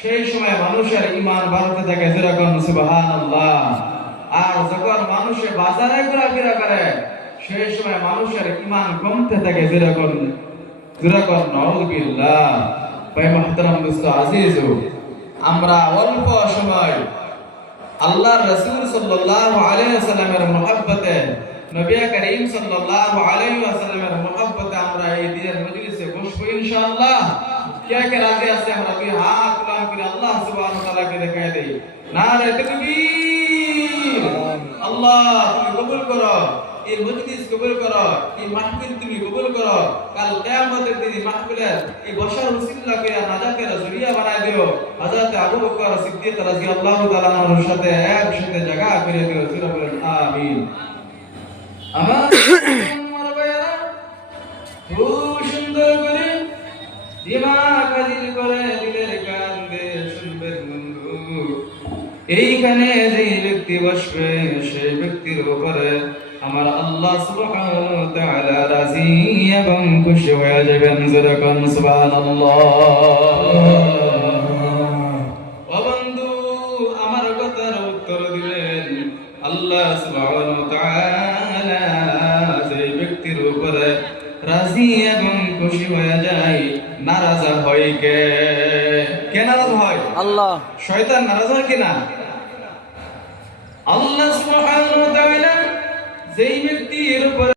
সেই সময় মানুষের ঈমান বাড়তে থাকে, যেরকম সুবহানাল্লাহ। আর যখন মানুষে বাজারে ঘোরাফেরা করে সেই সময় মানুষের ঈমান কমতে থাকে, যেরকম নাউযুবিল্লাহ। ভাই মুহতারাম দোস্ত আজিজ, আমরা অল্প সময় আল্লাহর রাসূল সাল্লাল্লাহু আলাইহি ওয়াসাল্লামের মহব্বতে, নবী করিম সাল্লাল্লাহু আলাইহি ওয়াসাল্লামের মহব্বতে আমরা এই দিনের মজলিসে বসবো ইনশাআল্লাহ। কে কে রাজি আছে আমরা দুই হাত উত্তোলন করে আল্লাহ সুবহানাহু ওয়া তাআলাকে দেখায় দেই। নারে তাকবীর! আল্লাহ তুমি কবুল করো, এই মজলিস কবুল করো, এই মাহফিল তুমি কবুল করো। কাল কিয়ামতের দিন মাহফিলের এই বসার ওসিলা করে নাজাতের জরিয়া বানায় দিও। হযরত আবু বকর সিদ্দিক রাদিয়াল্লাহু তাআলা আনহুর সাথে একসাথে জায়গা করে দিও। সূরা বলেন আমিন। আমার ভাইরা খুব সুন্দর করে দিমাগ হাজির করে দিলের কান দিয়ে শুনবেন বন্ধু। এইখানে যে ব্যক্তি বসবে সেই ব্যক্তির উপরে আমার আল্লাহ সুবহানাহু ওয়া তাআলা রাজি এবং খুশি হয়ে যাবেন। যেরকম সুবহানাল্লাহ। ও বন্ধু, আমার কথার উত্তর দিলেন আল্লাহ সুবহানাহু ওয়া তাআলা যে ব্যক্তির উপরে রাজি এবং খুশি হয়ে যায়, নারাজ হয় কে? কে নারাজ হয়? আল্লাহ। শয়তান নারাজ হয় কিনা? আল্লাহ সুবহানাহু ওয়া তাআলা যেই ব্যক্তির উপর